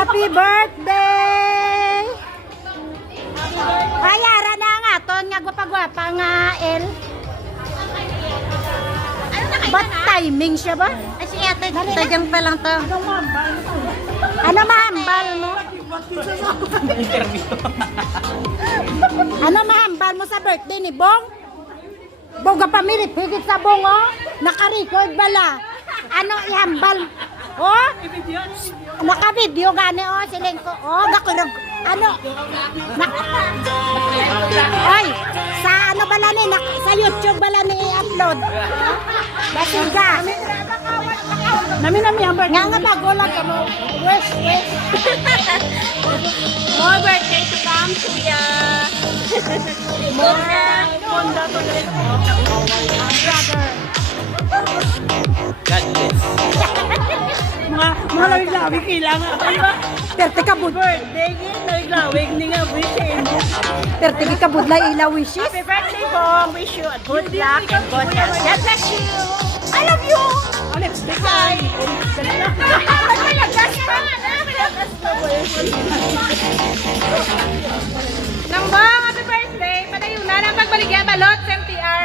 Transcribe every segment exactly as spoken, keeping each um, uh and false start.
Happy birthday! Ayara na nga, ton nga gwapa-gwapa nga, El. Ano na kayo Ba't na? timing siya ba? Ay, sige ate, tadyang pa lang to. Ano mahambal mo? Ano mahambal mo sa birthday ni Bong? Bong ka pamilit, higit sa Bong, oh. Naka-record bala. Ano ihambal? Oh? Naka-video gani, oh. Siling ko. Oh, gakurog. Ano? Na- Ay, sa ano bala ni? Na- sa YouTube bala ni i-upload. Basiga. Nami nami ang birthday. Nga nga bago lang ka mo. Wish, wish. More birthday to come, Kuya. More. Konda to rin. Brother. God bless. Mga mga lawig-lawig kailangan. Ano ba? Perte ka bud. Birthday yun, lawig-lawig ni nga wishin mo. Perte ka bud lay ilaw wishes. Happy birthday Bong. Wish you a good luck and good health. God bless you. I love you. Alex, hi. Nang bang, happy birthday. Padayunan ang pagbaligya balot sa M T R.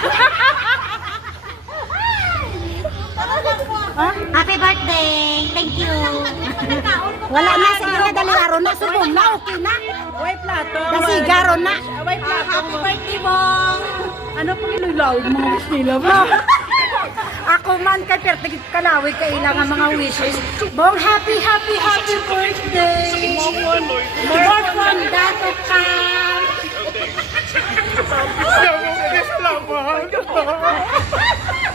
Happy birthday. Thank you. Wala na sige na dali aron na subong na okay na. Way plato. Nasigaro na. Way plato. Happy birthday, Bong. Ano pang ilulawig mga wish nila ba? Ako man kay perte kalawig kailangan mga wishes. Bong happy happy happy birthday. More fun that to come. Salamat.